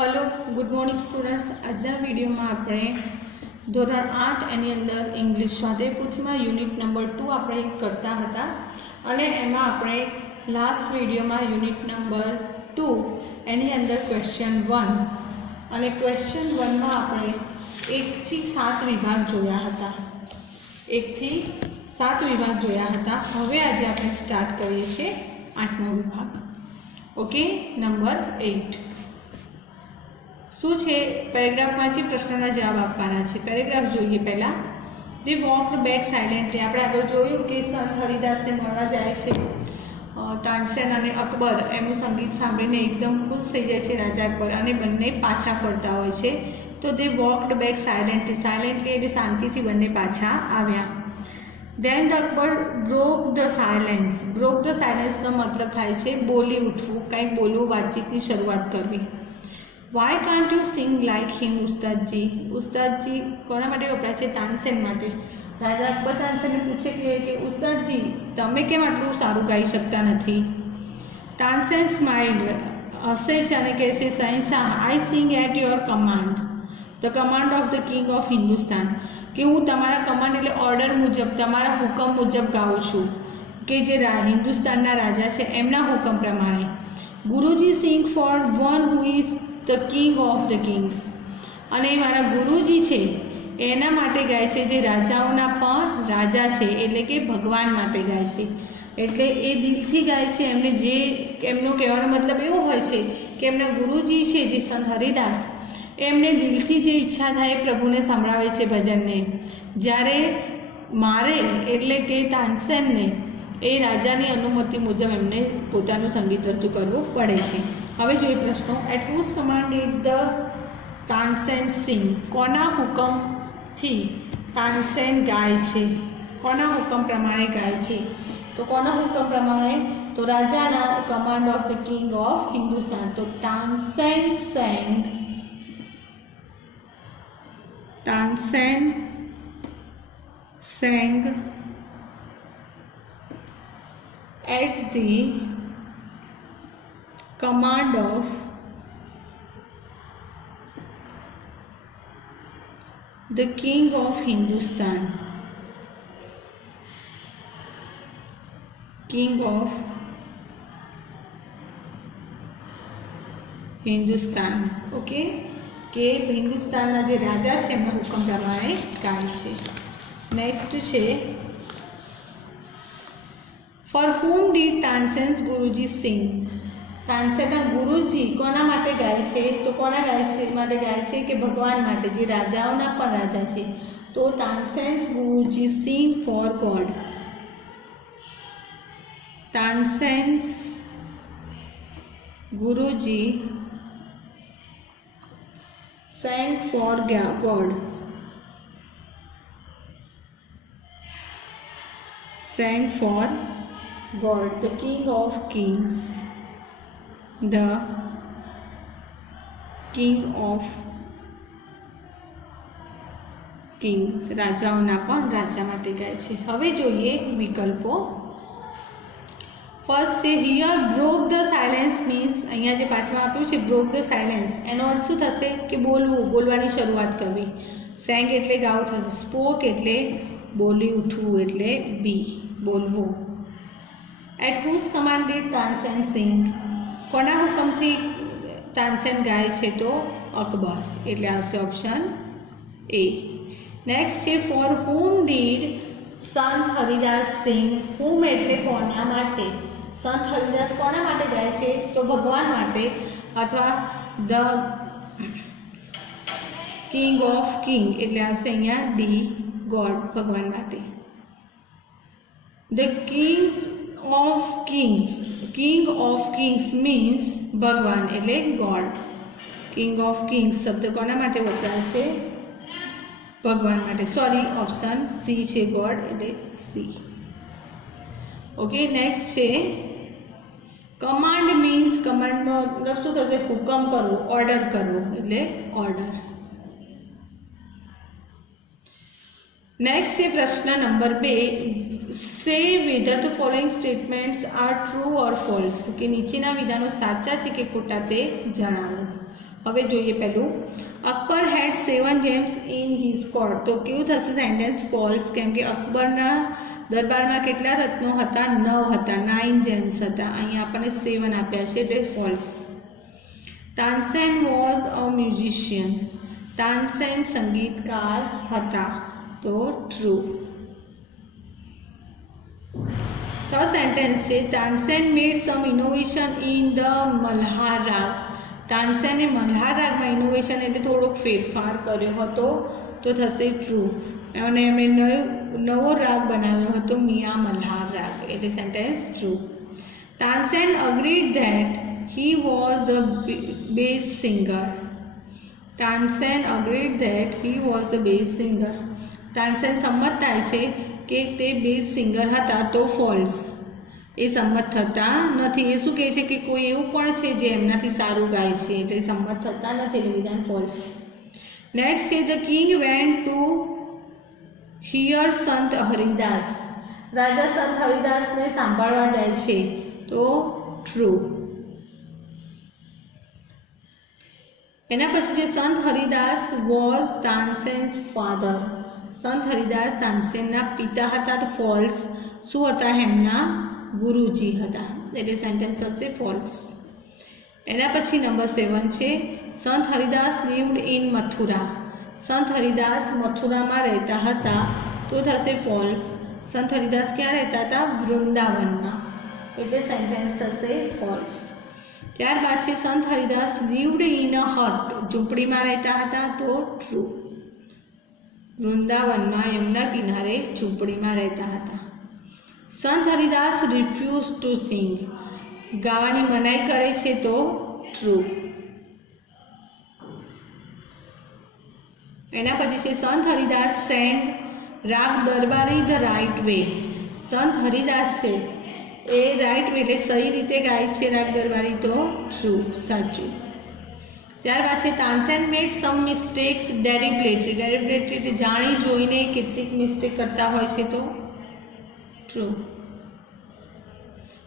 Hello good morning students. आजना video में आपणे धोरण 8 एनी अंदर इंग्लिश स्वाध्याय पोथी में यूनिट नंबर 2 आपणे करता हता अने एमां आपणे लास्ट वीडियो में यूनिट नंबर 2 एनी अंदर क्वेश्चन 1 अने क्वेश्चन 1 में आपणे 1 થી 7 विभाग जोया हता। 1 થી 7 विभाग जोया हता। हवे आज आपणे स्टार्ट करीए छीए 8मो विभाग। ओके, नंबर 8 શું છે પેરેગ્રાફમાં જે પ્રશ્નોના જવાબ આપવાના છે। પેરેગ્રાફ જોઈએ પહેલા। દે વોકડ બેક સાયલેન્ટલી। આપણે આગળ જોયું કે સંત હરિદાસને મળવા જાય છે તાનસેન અને અકબર એમનું સંગીત સાંભળીને એકદમ ખુશ થઈ જાય છે રાજા અકબર અને બંને પાછા ફરતા હોય છે। તો દે વોકડ બેક સાયલેન્ટલી એટલે શાંતિથી બંને પાછા આવ્યા। Then the Akbar broke the silence. Broke the સાયલેન્સનો મતલબ થાય છે બોલી ઉઠવું, કંઈક બોલવું, વાતચીતની શરૂઆત કરવી। Why can't you sing like him, ઉસ્તાદજી? ઉસ્તાદજી કોના માટે વપરાય છે? તાનસેન માટે। રાજા અકબર તાનસેનને પૂછે કે ઉસ્તાદજી તમે કેમ આટલું સારું ગાઈ શકતા નથી? તાનસેન સ્માઇલ્ડ, હસે છે અને કહે છે સહેનશાહ, I sing at your command, the command of the king of Hindustan, કે હું તમારા કમાન્ડ એટલે ઓર્ડર મુજબ, તમારા હુકમ મુજબ ગાઉં છું, કે જે હિન્દુસ્તાનના રાજા છે એમના હુકમ પ્રમાણે। Guruji sing for one who is the king of the kings, અને મારા ગુરુજી છે એના માટે ગાય છે જે રાજાઓના પણ રાજા છે, એટલે કે ભગવાન માટે ગાય છે। એટલે એ દિલથી ગાય છે। એમને જે એમનો કહેવાનો મતલબ એવો હોય છે કે એમના ગુરુજી છે જે સંત હરિદાસ એમને દિલથી જે ઈચ્છા થાય એ પ્રભુને સંભળાવે છે ભજનને। જ્યારે મારે એટલે કે તાનસેનને એ રાજાની અનુમતિ મુજબ એમને પોતાનું સંગીત રજૂ કરવું પડે છે। હવે જોઈએ પ્રશ્નો। At whose command did the Tansen sing? કોના હુકમથી તાનસેન ગાય છે? કોના હુકમ પ્રમાણે ગાય છે? તો કોના હુકમ પ્રમાણે? તો રાજાના command of the king of Hindustan. તો Tansen sang at the command of the king of Hindustan, king of Hindustan। Okay, के हिंदुस्तानना जे राजा छे एमना हुकम प्रमाणे गाय छे। नेक्स्ट छे for whom did Tansen Guruji सिंग? तानसेनना गुरुजी कोना माटे गाय छे? तो कोना गाय छे माटे गाय छे के भगवान माटे, जे राजाओना पण राजा छे। तो Tansen Guruji sing for God. Tansen Guruji sang for God, sang for God, the king of kings, the king of kings, રાજાઓના પણ રાજા માટે ગાય છે। હવે જોઈએ વિકલ્પો। ફર્સ્ટ છે here broke the silence means, અહીંયા જે પાઠમાં આપ્યું છે બ્રોક ધ સાયલેન્સ એનો અર્થ શું થશે કે બોલવું, બોલવાની શરૂઆત કરવી। સેંગ એટલે ગાવું થશે। સ્પોક એટલે બોલી ઉઠવું એટલે બી બોલવું। At whose command did Tansen sing? કોના હુકમથી તાનસેન ગાય છે? તો અકબર, એટલે આવશે ઓપ્શન એ। નેક્સ્ટ છે for whom did Sant Haridas સિંગ? હુમ એટલે કોના માટે? સંત હરિદાસ કોના માટે ગાય છે? તો ભગવાન માટે, અથવા ધ કિંગ ઓફ કિંગ એટલે આવશે અહીંયા ડી ગોડ, ભગવાન માટે। The king of Kings means ભગવાન એટલે ગોડ। કિંગ ઓફ કિંગ્સ શબ્દ કોના માટે વપરાય છે? ભગવાન માટે। સોરી, ઓપ્શન સી છે ગોડ, એટલે સી। ઓકે, નેક્સ્ટ છે કમાન્ડ મીન્સ, કમાન્ડનો મતલબ શું થશે? હુકમ કરવો, ઓર્ડર કરવો એટલે ઓર્ડર। નેક્સ્ટ છે પ્રશ્ન નંબર 2। સે whether the following statements are true or false, કે નીચેના વિધાનો સાચા છે કે ખોટા તે જણાવો। हवे जोईए पहेलुं Akbar had 7 gems in his court. तो केवुं थशे सेंटेन्स फॉल्स केम के अकबरना दरबारमां केटला रत्नो हता 9 हता 9 जेम्स हता अहींया आपणे 7 आप्या छे એટલે false. Tansen was a musician. Tansen संगीतकार हता तो ट्रू। थर्ड सेंटेन्स छे Tansen made some innovation in the Malhar raga. तानसेने मल्हार राग में इनोवेशन एटले थोड़ोक फेरफार कर्यो हतो तो थशे ट्रू अने एमणे नवो राग बनाव्यो हतो मियां मल्हार राग एटले sentence true. Tansen agreed that he was the bass singer। Tansen agreed that he was the bass singer। Tansen सम्मत थाय छे के ते बेस सिंगर हता तो फॉल्स ए सम्मत थता नथी। ए शुं कहे छे के कोई एवुं पण छे जे एमनाथी सारुं गाय छे એટલે सम्मत थता नथी એટલે વિધાન ફોલ્સ। नेक्स्ट छे the king went to hear Sant Haridas. राजा संत हरिदास ने सांभळवा जाय छे तो ट्रू। एना पछी जे संत हरिदास वॉज तानसेन्स फाधर। संत हरिदास तानसेनना पिता हता तो फॉल्स। शुं हता एमना गुरुजी हता એટલે સેન્ટેન્સ થશે ફોલ્સ। એના પછી નંબર 7 છે સંત હરિદાસ lived in મથુરા। સંત હરિદાસ મથુરામાં રહેતા હતા તો થશે ફોલ્સ। સંત હરિદાસ ક્યાં રહેતા હતા? વૃંદાવનમાં એટલે સેન્ટેન્સ થશે ફોલ્સ। ત્યારબાદ છે સંત Haridas lived in a hut। ઝૂંપડીમાં રહેતા હતા તો ટ્રુ। વૃંદાવનમાં યમુના કિનારે ઝૂંપડીમાં રહેતા હતા। संत हरिदास रिफ्यूज टू सिंग। गावानी मनाई करे छे तो ट्रू। एना पछी छे संत हरिदास सेंग राग दरबारी द राइट वे। संत हरिदास छे ए राइट वे એટલે सही रीते गाय छे राग दरबारी तो ट्रू साचुं। त्यारबाद छे Tansen made some mistakes deliberately. Deliberately એટલે જાણી જોઈને કેટલીક મિસ્ટેક કરતા હોય છે તો True.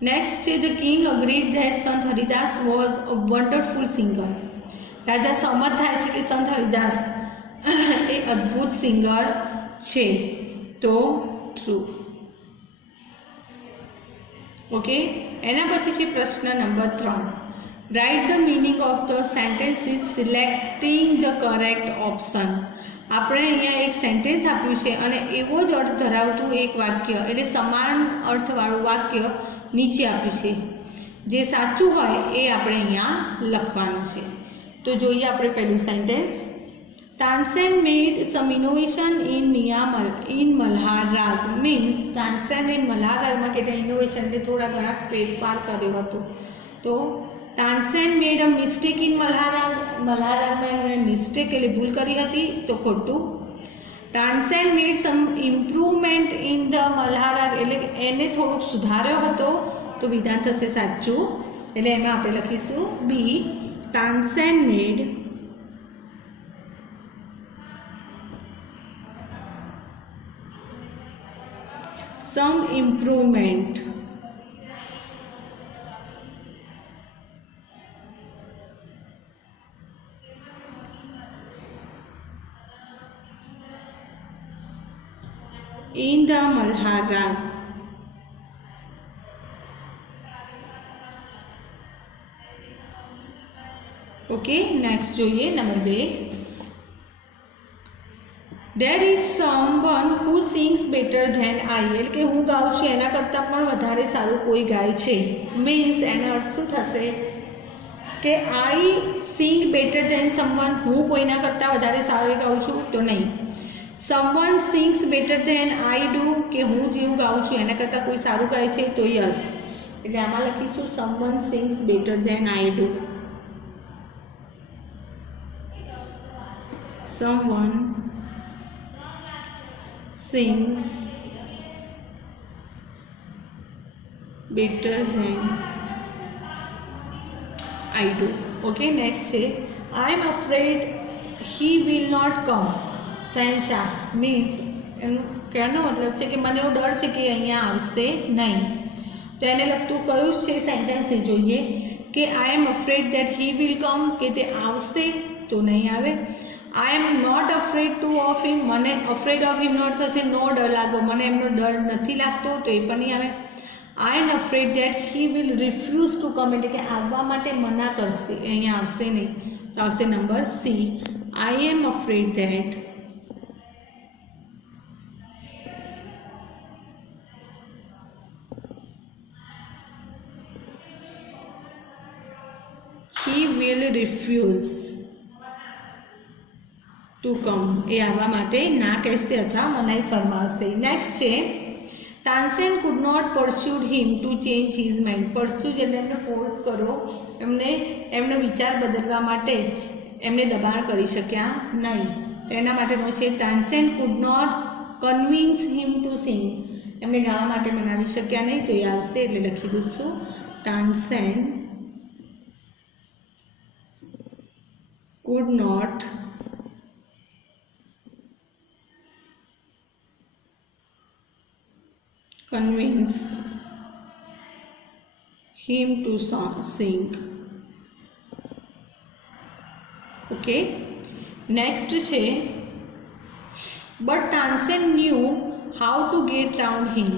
Next, the king agreed that Sant Haridas was a wonderful singer। राजा सहमत थाय छे कि संत हरिदास ए अद्भुत सिंगर छे तो ट्रू। ओके एना पछी छे प्रश्न number 3। Right the meaning of the sentences selecting the correct option. આપણે અહીંયા એક સેન્ટેન્સ આપ્યું છે અને એવો જ અર્થ ધરાવતું એક વાક્ય એટલે સમાન અર્થવાળું વાક્ય નીચે આપ્યું છે જે સાચું હોય એ આપણે અહીંયા લખવાનું છે। તો જોઈએ આપણે પહેલું sentence Tansen made some innovation in Malhar raga means તાનસેને Malhar રાગમાં કેટલા ઇનોવેશન એટલે થોડા ઘણા ફેરફાર કર્યો હતો। તો Tansen made a mistake in Malhar राग में एमणे मिस्टेक એટલે ભૂલ કરી હતી તો ખોટું। Tansen made some improvement in the Malhar raga એટલે એને થોડુંક સુધાર્યો હતો તો વિધાન થશે સાચું એટલે એમાં આપણે લખીશું B Tansen made some improvement in the Malhar Rag। Okay next જોઈએ number 2। There is someone who sings better than I એટલે કે હું ગાઉં છું એના કરતાં પણ વધારે સારું કોઈ ગાય છે મીન્સ એનો અર્થ શું થશે કે आई સિંગ બેટર દેન સમવન હું કોઈના કરતાં વધારે સારું ગાઉં છું તો નહીં। Someone sings better than I do કે હું જેવું ગાઉં છું એના કરતાં કોઈ સારું ગાય છે તો યસ એટલે આમાં લખીશું someone sings better than I do। Someone sings better than I do। Okay, next છે I am afraid he will not come। શહેનશાહ મીન્સ એનું કહેવાનો મતલબ છે કે મને એવો ડર છે કે અહીંયા આવશે નહીં। તો એને લગતું કયું છે સેન્ટેન્સ એ જોઈએ કે I am afraid that he will come, કે તે આવશે તો નહીં આવે. I am not afraid to of him, મને અફ્રેડ ઓફ હિમનો અર્થ થશે નો ડર લાગો, મને એમનો ડર નથી લાગતો તો એ પણ નહીં આવે. I am afraid that he will refuse to come, એટલે કે આવવા માટે મના કરશે, અહીંયા આવશે નહીં, તો આવશે number C. I am afraid that he will refuse to come, એ આવવા માટે ના કહેશે અથવા મનાઈ ફરમાવશે. નેક્સ્ટ છે Tansen could not pursue him to change his mind. pursue એટલે એમને ફોર્સ કરો, એમનો વિચાર બદલવા માટે એમને દબાણ કરી શક્યા નહીં. તો એના માટેનો છે Tansen could not convince him to sing, એમને ગાવા માટે મનાવી શક્યા નહીં, તો એ આવશે એટલે લખી દઈશું Tansen could not convince him to sing. Okay, next છે but Tansen knew how to get round him.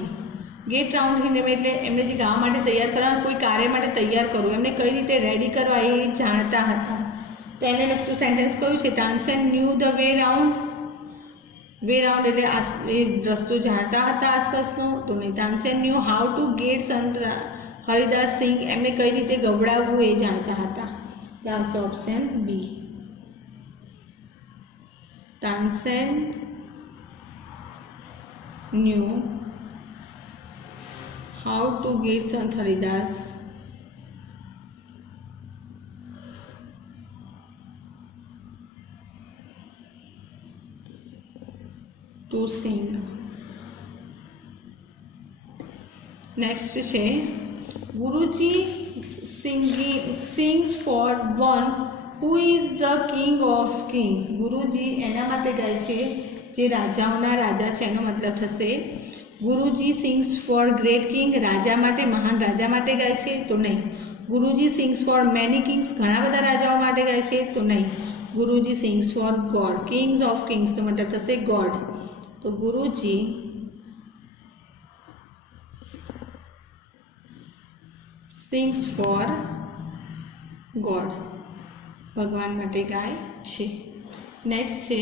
get round him એટલે એમને જે ગાવા માટે તૈયાર કરવા, કોઈ કાર્ય માટે તૈયાર કરવું, એમને કઈ રીતે રેડી કરવા એ જાણતા હતા. તો એને લગતું સેન્ટેન્સ કયું છે? Tansen new the way round. Way round એટલે એ રસ્તો જાણતા હતા આસપાસનો, તો નહીં. Tansen knew how to get Sant Haridas સિંહ, એમને કઈ રીતે ગવડાવવું એ જાણતા હતા. તો આવશે option B. Tansen knew how to get Sant Haridas to sing. Next છે ગુરુજી sings for one who is the king of kings. ગુરુજી એના માટે ગાય છે જે રાજાઓના રાજા છે, એનો મતલબ થશે Guruji sings for great king, રાજા માટે, મહાન રાજા માટે ગાય છે, તો નહીં. Guruji sings for many kings, ઘણા બધા રાજાઓ માટે ગાય છે, તો નહીં. Guruji sings for God, kings of kings, તો મતલબ થશે ગોડ. તો ગુરુજી સિંગ્સ ફોર ગોડ, ભગવાન માટે ગાય છે. નેક્સ્ટ છે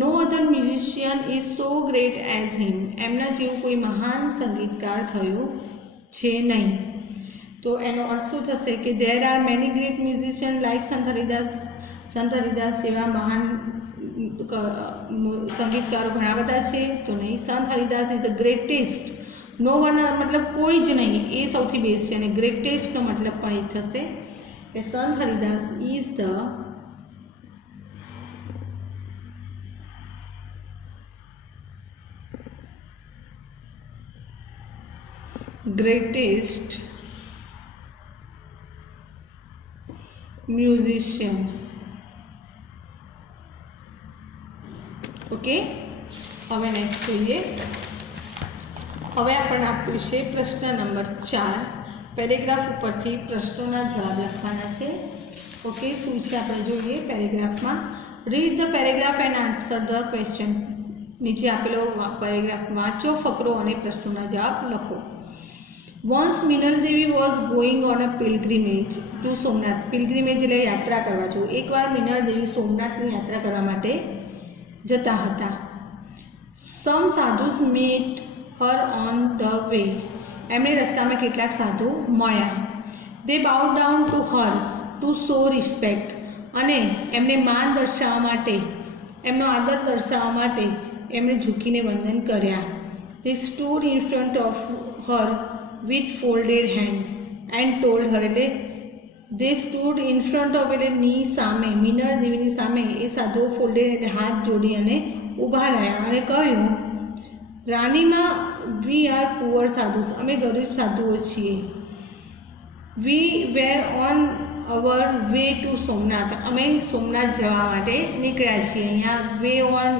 no other musician is so great as him. એમના જેવું કોઈ મહાન સંગીતકાર થયું છે નહીં. તો એનો અર્થ શું થશે કે there are many great musician like સંત હરિદાસ જેવા મહાન સંગીતકારો ઘણા બધા છે, તો નહીં. Sant Haridas is the greatest. No one મતલબ કોઈ જ નહીં, એ સૌથી બેસ્ટ છે, અને ગ્રેટેસ્ટનો મતલબ પણ એ થશે કે સંત Haridas is the greatest musician. Okay, હવે નેક્સ્ટ જોઈએ. હવે આપણને આપ્યું છે પ્રશ્ન નંબર 4. પેરેગ્રાફ ઉપરથી પ્રશ્નોના જવાબ લખવાના છે. ઓકે, શું છે આપણે જોઈએ પેરેગ્રાફમાં. Read the paragraph and answer the question. નીચે આપેલો પેરેગ્રાફ વાંચો, ફકરો અને પ્રશ્નોના જવાબ લખો. Once Minal Devi was going on a pilgrimage to Somnath. Pilgrimage એટલે યાત્રા કરવા જવું. એકવાર મિનલ દેવી સોમનાથની યાત્રા કરવા માટે જતા હતા. Some sadhus meet her on the way. એમણે રસ્તામાં કેટલાક સાધુ મળ્યા. They bow down to her to show respect. અને એમને માન દર્શાવવા માટે, એમનો આદર દર્શાવવા માટે એમણે ઝૂકીને વંદન કર્યા. They stood in front of her with folded hand and told her. એટલે they stood in front of એટલે ની સામે, મિનળ દેવીની સામે એ સાધુઓ ફોલ્ડેડ એટલે હાથ જોડી અને ઊભા રહ્યા અને કહ્યું, રાણીમાં વી આર પુઅર સાધુસ. અમે ગરીબ સાધુઓ છીએ. We were on our way to Somnath. અમે સોમનાથ જવા માટે નીકળ્યા છીએ. અહીંયા way on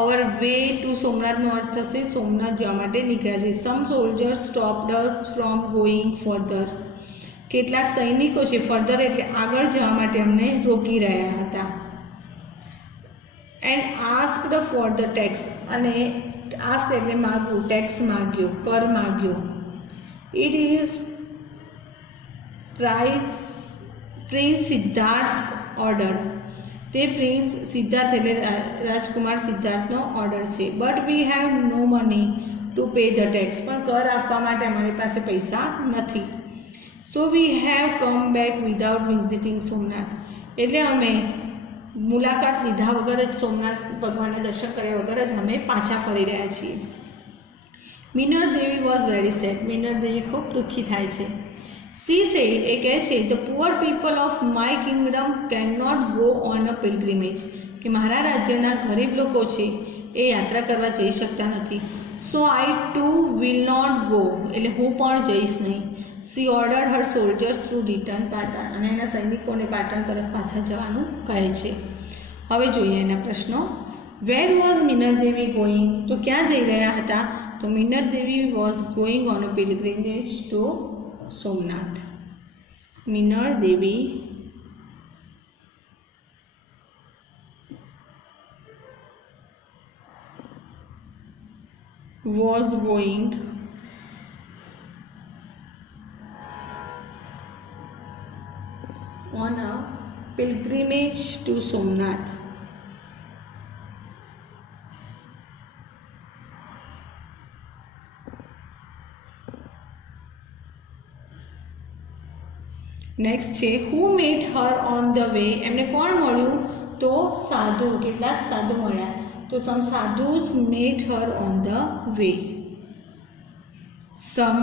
our way to સોમનાથનો અર્થ થશે સોમનાથ જવા માટે નીકળ્યા છે. Some soldiers stopped us from going further. કેટલાક સૈનિકો છે ફર્ધર એટલે આગળ જવા માટે એમને રોકી રહ્યા હતા. And asked for the tax અને આસ્ક એટલે માગવું, ટેક્સ માગ્યો, કર માગ્યો. It is prince Siddharth order, તે પ્રિન્સ સિદ્ધાર્થ એટલે રાજકુમાર સિદ્ધાર્થનો ઓર્ડર છે. But we have no money to pay the tax, પણ કર આપવા માટે અમારી પાસે પૈસા નથી. So we have come back without visiting Somnath, એટલે અમે મુલાકાત લીધા વગર જ સોમનાથ ભગવાનના દર્શન કર્યા વગર જ અમે પાછા ફરી રહ્યા છીએ. Minal Devi was very sad, Minal Devi ખૂબ દુઃખી થાય છે. સી સેડ એ કહે છે the poor people of my kingdom can not go on a pilgrimage, કે મારા રાજ્યના ગરીબ લોકો છે એ યાત્રા કરવા જઈ શકતા નથી. So I too will not go, એટલે હું પણ જઈશ નહીં. She order her soldiers to return Patan, અને એના સૈનિકોને પાટણ તરફ પાછા જવાનું કહે છે. હવે જોઈએ એના પ્રશ્નો. Where was Minal Devi going, તો ક્યાં જઈ રહ્યા હતા? તો Minal Devi was going on a pilgrimage to Somnath. Minal Devi was going on a pilgrimage to Somnath. Next છે who met her on the way, એમને કોણ મળ્યું? તો સાધુ, કેટલાક સાધુ મળ્યા. તો some sadhus met her on the way. Some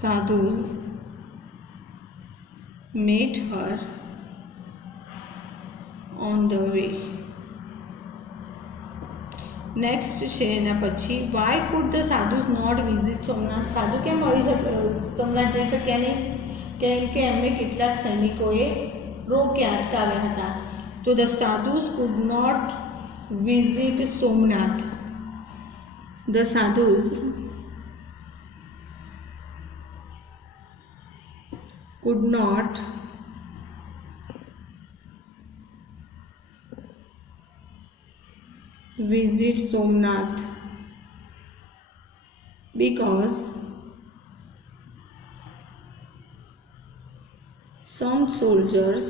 sadhus met her on the way. Next છે એના પછી why could the sadhus not visit Somnath, સાધુ કેમ સોમનાથ જઈ શક્યા નહીં? કેમ કે એમને કેટલાક સૈનિકોએ રોક્યા, અટકાવ્યા હતા. So the sadhus could not visit Somnath. The sadhus could not visit Somnath because some soldiers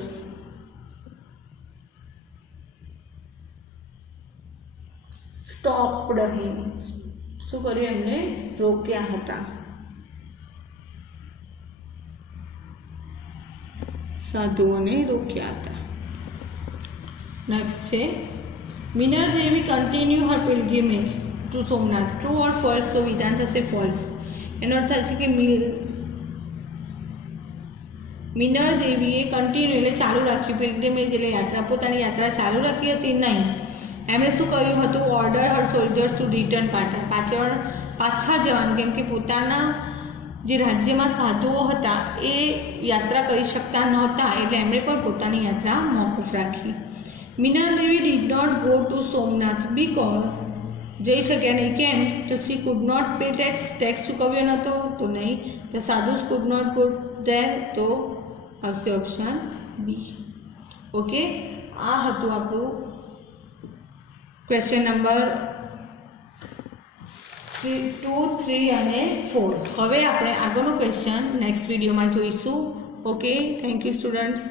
stopped him. શું કર્યું? એમને રોક્યા હતા. સાધુઓને રોક્યા હતા. નેક્સ્ટ છે Minal Devi continue her pilgrimage to Somnath. True or false? તો વિધાન થશે ફોલ્સ. એનો અર્થ થાય છે કે મિનર દેવીએ કન્ટિન્યુ એટલે ચાલુ રાખ્યું, પિલગ્રીમેજ એટલે યાત્રા, પોતાની યાત્રા ચાલુ રાખી હતી? નહીં. એમણે શું કહ્યું હતું? Order her soldiers two return Patan, પાછા જવાનું, કેમ કે પોતાના જે રાજ્યમાં સાધુઓ હતા એ યાત્રા કરી શકતા નહોતા, એટલે એમણે પણ પોતાની યાત્રા મોકૂફ રાખી. Minal Devi did not go to Somnath because, જઈ શક્યા નહીં. કેમ? તો she could not pay tax, tax ચૂકવ્યો નહોતો, તો નહીં. The sadhus could not go there, તો આવશે ઓપ્શન બી. ઓકે, આ હતું આપણું ક્વેશ્ચન નંબર 2, 3 અને 4. હવે આપણે આગળનો ક્વેશ્ચન નેક્સ્ટ વિડીયોમાં જોઈશું. Okay, thank you students.